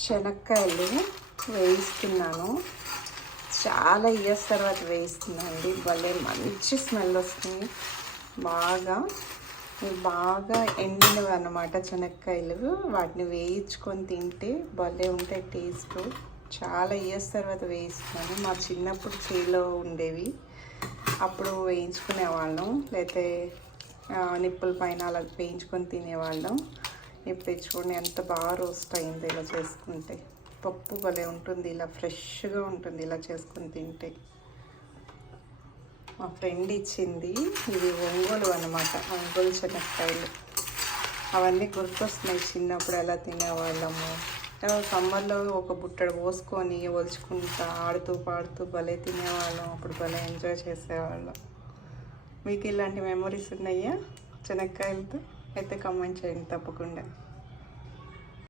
శనక్కాయలు వేయిస్తున్నాను. చాలా ఇయర్స్ తర్వాత వేయిస్తున్నాను అండి. భలే మంచి స్మెల్ వస్తుంది. బాగా ఎండినవి అన్నమాట శనక్కాయలు. వాటిని వేయించుకొని తింటే భలే ఉంటాయి టేస్ట్. చాలా ఇయర్స్ తర్వాత వేయిస్తున్నాను. మా చిన్నప్పుడు చేలో ఉండేవి, అప్పుడు వేయించుకునేవాళ్ళం. లేకపోతే నిప్పుల పైన అలా వేయించుకొని తినేవాళ్ళం. ఇప్పుడు తెచ్చుకోండి ఎంత బాగా రోస్ట్ అయింది ఇలా చేసుకుంటే. పప్పు భలే ఉంటుంది, ఇలా ఫ్రెష్గా ఉంటుంది ఇలా చేసుకొని తింటే. మా ఫ్రెండ్ ఇచ్చింది. ఇది ఒంగోలు అనమాట, ఒంగోలు శనక్కాయలు. అవన్నీ గుర్తొస్తున్నాయి చిన్నప్పుడు ఎలా తినేవాళ్ళము. సమ్మర్లో ఒక బుట్టడు పోసుకొని ఒలుచుకుంటా ఆడుతూ పాడుతూ భలే తినేవాళ్ళం. అప్పుడు భలే ఎంజాయ్ చేసేవాళ్ళం. మీకు ఇలాంటి మెమరీస్ ఉన్నాయా శనక్కాయలతో? అయితే కామెంట్ చేయండి తప్పకుండా.